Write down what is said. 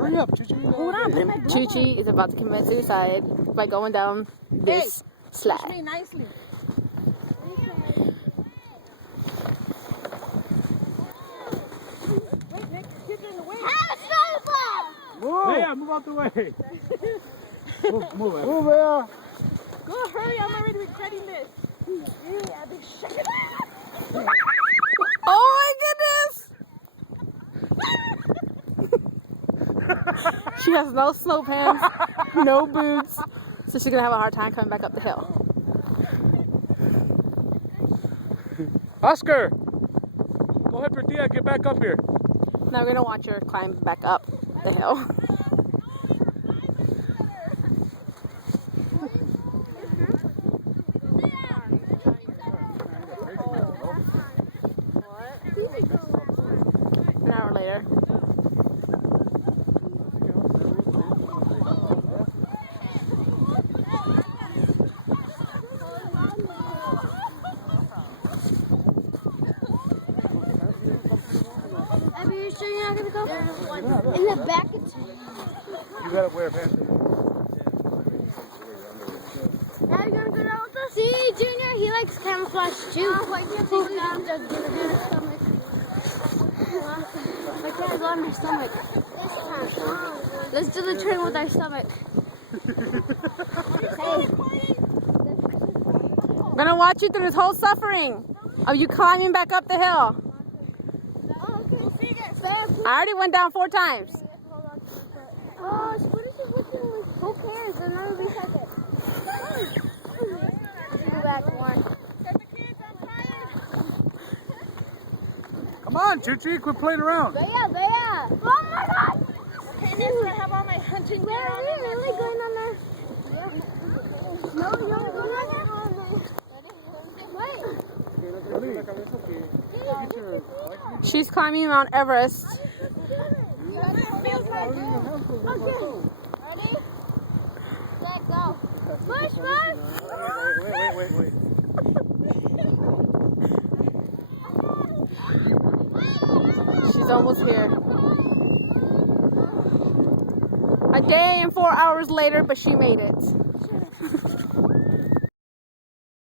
Hurry up, Chuchi. Hold on, put in my blood. Chuchi is about to commit suicide by going down this slide. Push me nicely. Wait, Nick, keep it in the way. Move. Yeah, move out the way. Move, Abby. Move here. Go, hurry, I'm already regretting this. Yeah, big shit. Oh my goodness! She has no slow pants, no boots, so she's gonna have a hard time coming back up the hill. Oscar! Go ahead, Bertia, get back up here. Now we're gonna watch her climb back up the hill. An hour later. Abby, you sure you're not gonna go? In the back of You gotta wear pants. Abby, you wanna go down with us? See, Junior, he likes camouflage too. Why can't he go down just give it in his stomach? I can't go on my stomach. This time. Let's do the turn with our stomach. Hey. I'm gonna watch you through this whole suffering of you climbing back up the hill. I already went down 4 times. Oh, what is it looking like? Who cares? Another recycle. Let's go back more. Come on, Chuchi. Quit playing around. Bea. Oh my God! Okay, next I have all my hunting gear on. Are we really going on there? Yeah. No, you're going on there. Wait. She's climbing Mount Everest. Okay. Ready? Let go. Push, Wait. She's almost here. A day and 4 hours later, but she made it.